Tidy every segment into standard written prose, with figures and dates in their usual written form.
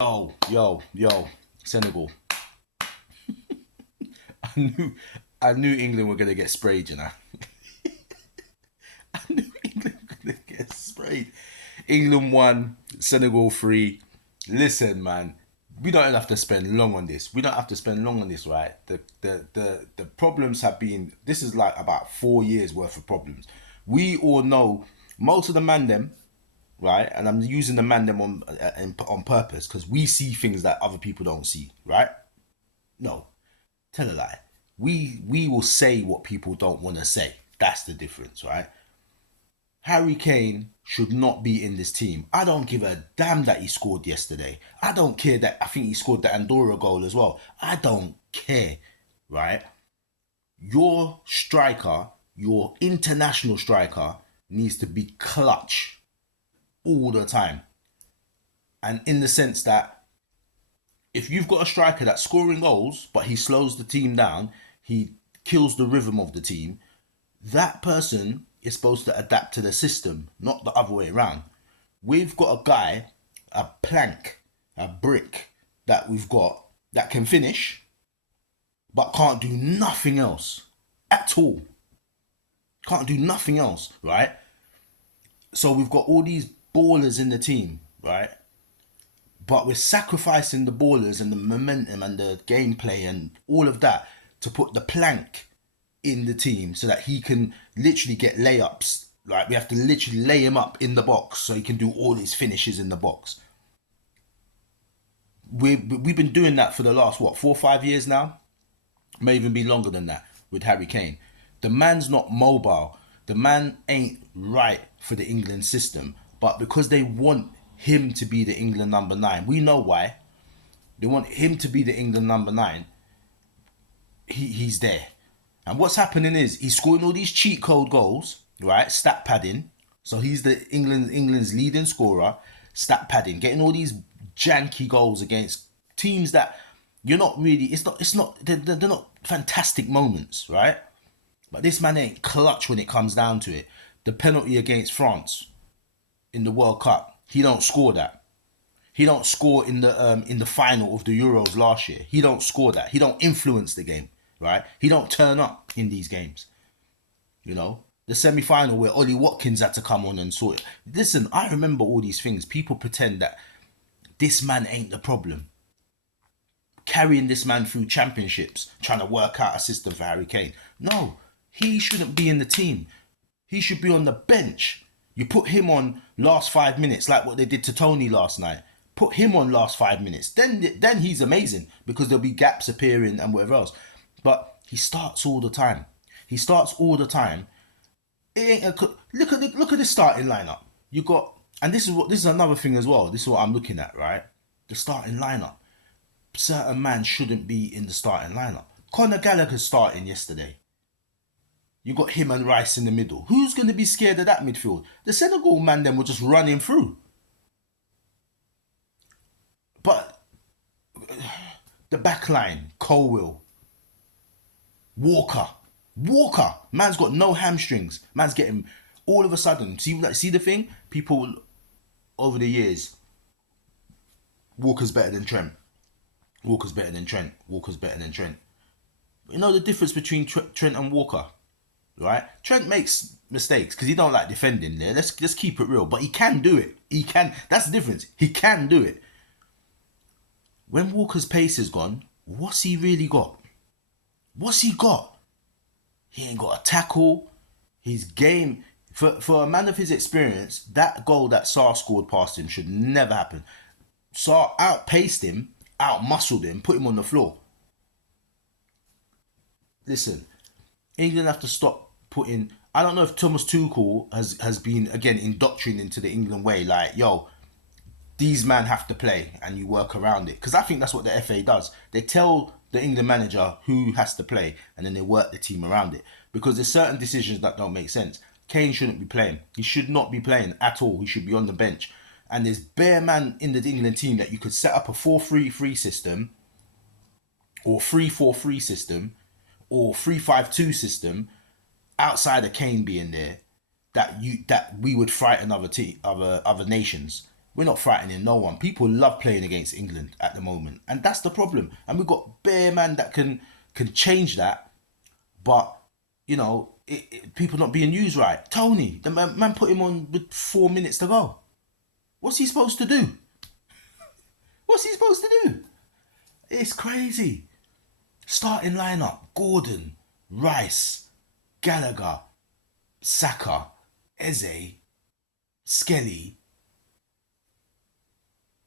Yo, Senegal. I knew, I knew England were gonna get sprayed. I knew England were gonna get sprayed. England won, Senegal three. Listen, man, we don't have to spend long on this. We don't have to spend long on this, right? The problems have been. This is like about 4 years worth of problems. We all know most of the man them, right? And I'm using the man them on purpose because we see things that other people don't see, right? No, tell a lie. We will say what people don't want to say. That's the difference, right? Harry Kane should not be in this team. I don't give a damn that he scored yesterday. I don't care that I think he scored the Andorra goal as well. I don't care, right? Your striker, your international striker, needs to be clutch all the time. And in the sense that if you've got a striker that's scoring goals, but he slows the team down, he kills the rhythm of the team, that person is supposed to adapt to the system, not the other way around. We've got a guy, a plank, a brick that we've got that can finish, but can't do nothing else at all. Can't do nothing else, right? So we've got all these ballers in the team, right? But we're sacrificing the ballers and the momentum and the gameplay and all of that to put the plank in the team so that he can literally get layups. Like we have to literally lay him up in the box so he can do all his finishes in the box. We've been doing that for the last what 4 or 5 years now, may even be longer than that with Harry Kane. The man's not mobile. The man ain't right for the England system. But because they want him to be the England number nine, we know why. They want him to be the England number nine. He's there. And what's happening is he's scoring all these cheat code goals, right? Stat padding. So he's the England's leading scorer, stat padding, getting all these janky goals against teams that you're not really. They're not fantastic moments, right? But this man ain't clutch when it comes down to it. The penalty against France in the World Cup, he don't score that. He don't score in the final of the Euros last year. He don't score that. He don't influence the game, right? He don't turn up in these games. You know, the semi-final where Ollie Watkins had to come on and sort it. Listen, I remember all these things. People pretend that this man ain't the problem. Carrying this man through championships, trying to work out a system for Harry Kane. No, he shouldn't be in the team. He should be on the bench. You put him on last 5 minutes, like what they did to Tony last night. Put him on last 5 minutes. Then he's amazing because there'll be gaps appearing and whatever else. But he starts all the time. He starts all the time. It ain't look at the starting lineup. You got, and this is another thing as well. This is what I'm looking at, right? The starting lineup. Certain man shouldn't be in the starting lineup. Conor Gallagher's starting yesterday. You got him and Rice in the middle. Who's going to be scared of that midfield? The Senegal man then will just run him through. But the back line, Colwill, Walker, man's got no hamstrings. Man's getting all of a sudden. See the thing? People over the years, Walker's better than Trent. Walker's better than Trent. Walker's better than Trent. You know the difference between Trent and Walker, right? Trent makes mistakes because he don't like defending there. Let's keep it real. But he can do it. He can. That's the difference. He can do it. When Walker's pace is gone, what's he really got? What's he got? He ain't got a tackle. His game, for a man of his experience, that goal that Sarr scored past him should never happen. Sarr outpaced him, outmuscled him, put him on the floor. Listen, England have to stop putting. I don't know if Thomas Tuchel has been again indoctrinated into the England way. Like, yo, these men have to play, and you work around it. Because I think that's what the FA does. They tell the England manager who has to play, and then they work the team around it. Because there's certain decisions that don't make sense. Kane shouldn't be playing. He should not be playing at all. He should be on the bench. And there's bare man in the England team that you could set up a 4-3-3 system, or 3-4-3 system, or 3-5-2 system, outside of Kane being there, that we would frighten other nations. We're not frightening no one. People love playing against England at the moment, and that's the problem. And we've got bare man that can change that, but you know, people not being used right. Tony, the man put him on with 4 minutes to go. What's he supposed to do? What's he supposed to do? It's crazy. Starting lineup: Gordon, Rice, Gallagher, Saka, Eze, Skelly.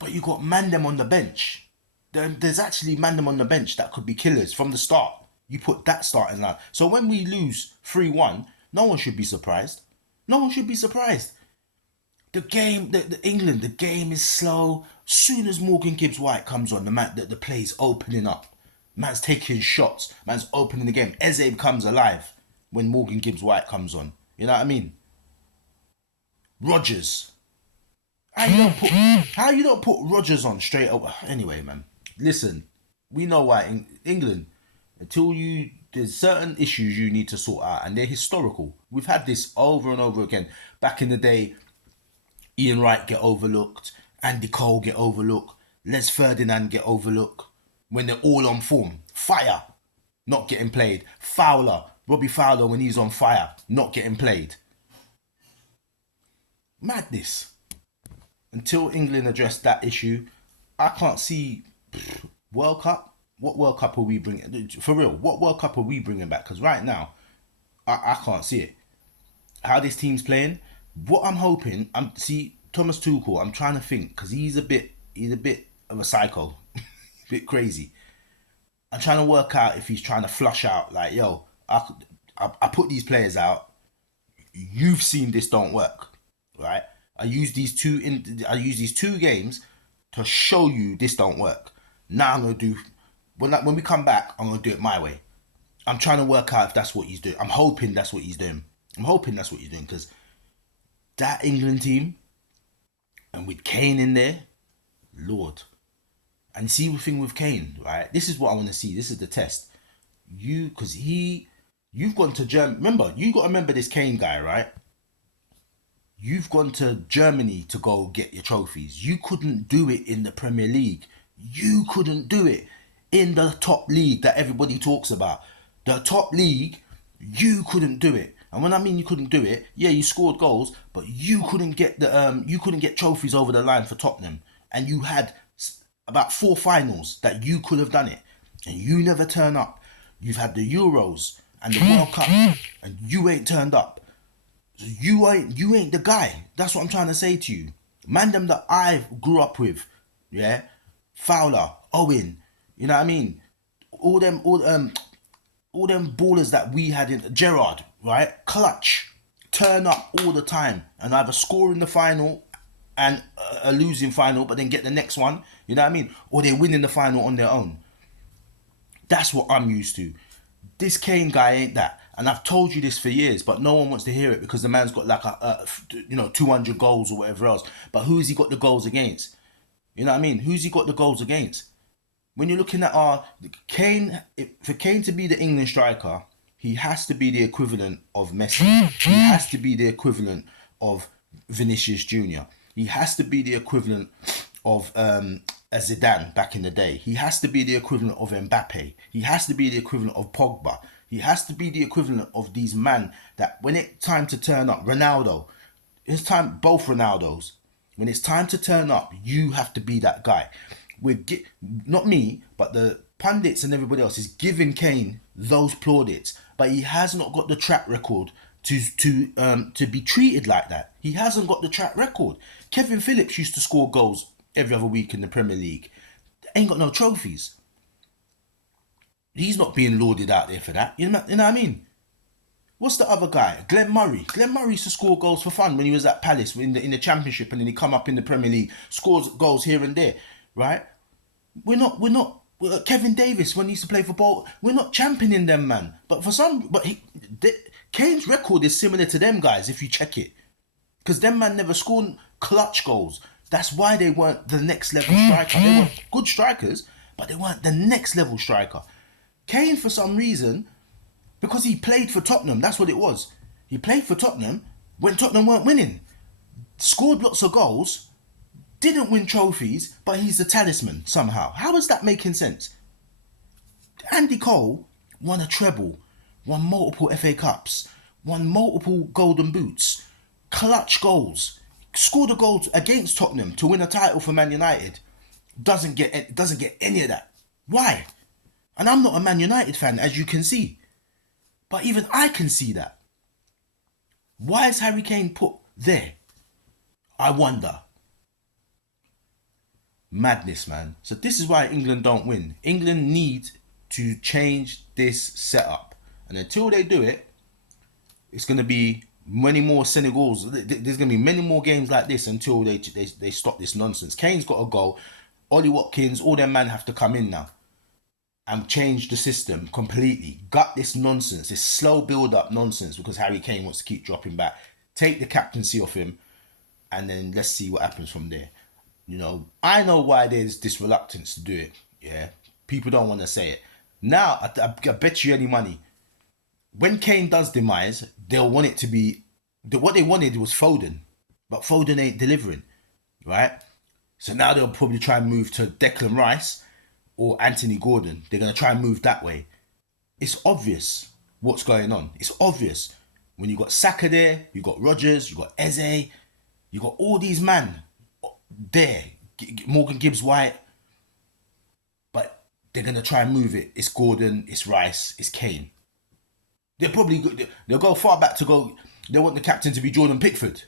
But you got Mandem on the bench. There's actually Mandem on the bench that could be killers from the start. You put that starting line. So when we lose 3-1, no one should be surprised. No one should be surprised. The game, the England, the game is slow. Soon as Morgan Gibbs-White comes on, the play's opening up. Man's taking shots. Man's opening the game. Eze comes alive when Morgan Gibbs-White comes on. You know what I mean? Rodgers. How you don't put Rodgers on straight over? Anyway, man. Listen, we know why England, there's certain issues you need to sort out, and they're historical. We've had this over and over again. Back in the day, Ian Wright get overlooked, Andy Cole get overlooked, Les Ferdinand get overlooked when they're all on form. Fire, not getting played. Robbie Fowler when he's on fire, not getting played. Madness. Until England address that issue, I can't see World Cup. What World Cup are we bringing? For real, what World Cup are we bringing back? Because right now, I can't see it. How this team's playing. What I'm hoping, Thomas Tuchel. I'm trying to think because he's a bit of a psycho, a bit crazy. I'm trying to work out if he's trying to flush out like, yo, I put these players out. You've seen this don't work, right? I use these two games to show you this don't work. Now I'm gonna do when we come back. I'm gonna do it my way. I'm trying to work out if that's what he's doing. I'm hoping that's what he's doing because that England team, and with Kane in there, Lord. And see the thing with Kane, right? This is what I want to see. This is the test. You've gone to Germany. Remember, you got to remember this Kane guy, right? You've gone to Germany to go get your trophies. You couldn't do it in the Premier League. You couldn't do it in the top league that everybody talks about. The top league, you couldn't do it. And when I mean you couldn't do it, yeah, you scored goals, but you couldn't get trophies over the line for Tottenham. And you had about 4 finals that you could have done it, and you never turn up. You've had the Euros and the World Cup, and you ain't turned up. So you ain't the guy. That's what I'm trying to say to you. Man, them that I grew up with, yeah, Fowler, Owen, you know what I mean? All them ballers that we had in Gerrard, right? Clutch, turn up all the time, and either score in the final and a losing final, but then get the next one, you know what I mean? Or they win in the final on their own. That's what I'm used to. This Kane guy ain't that. And I've told you this for years, but no one wants to hear it because the man's got like 200 goals or whatever else. But who has he got the goals against? You know what I mean? Who's he got the goals against? When you're looking at Kane, for Kane to be the England striker, he has to be the equivalent of Messi. He has to be the equivalent of Vinicius Jr. He has to be the equivalent of a Zidane back in the day. He has to be the equivalent of Mbappe. He has to be the equivalent of Pogba. He has to be the equivalent of these men that when it's time to turn up, Ronaldo, it's time, both Ronaldos, when it's time to turn up, you have to be that guy. Not me, but the pundits and everybody else is giving Kane those plaudits, but he has not got the track record to be treated like that. He hasn't got the track record. Kevin Phillips used to score goals every other week in the Premier League. Ain't got no trophies. He's not being lauded out there for that. You know what I mean? What's the other guy? Glenn Murray. Glenn Murray used to score goals for fun when he was at Palace in the Championship, and then he come up in the Premier League, scores goals here and there, right? We're not. Kevin Davis, when he used to play for Bolton, we're not championing them, man. But Kane's record is similar to them guys if you check it, because them man never scored clutch goals. That's why they weren't the next level striker. They were good strikers, but they weren't the next level striker. Kane, for some reason, because he played for Tottenham, that's what it was. He played for Tottenham when Tottenham weren't winning. Scored lots of goals, didn't win trophies, but he's the talisman somehow. How is that making sense? Andy Cole won a treble, won multiple FA Cups, won multiple golden boots, clutch goals, scored a goal against Tottenham to win a title for Man United. Doesn't get any of that. Why? And I'm not a Man United fan, as you can see. But even I can see that. Why is Harry Kane put there? I wonder. Madness, man. So this is why England don't win. England need to change this setup. And until they do it, it's going to be many more Senegals. There's going to be many more games like this until they stop this nonsense. Kane's got to go. Ollie Watkins, all them men have to come in now and change the system completely. Gut this nonsense, this slow build-up nonsense, because Harry Kane wants to keep dropping back. Take the captaincy off him, and then let's see what happens from there. You know, I know why there's this reluctance to do it. Yeah, people don't want to say it. Now, I bet you any money, when Kane does demise, they'll want it to be... What they wanted was Foden, but Foden ain't delivering, right? So now they'll probably try and move to Declan Rice or Anthony Gordon. They're going to try and move that way. It's obvious what's going on. It's obvious. When you got Saka there, you got Rodgers, you got Eze, you got all these men there. Morgan Gibbs-White. But they're going to try and move it. It's Gordon, it's Rice, it's Kane. They'll go far back to go... They want the captain to be Jordan Pickford.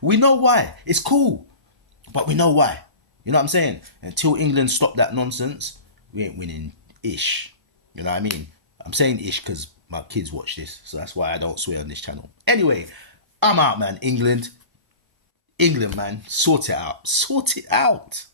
We know why. It's cool. But we know why. You know what I'm saying? Until England stop that nonsense, we ain't winning ish. You know what I mean? I'm saying ish because my kids watch this. So that's why I don't swear on this channel. Anyway, I'm out, man. England, man. Sort it out. Sort it out.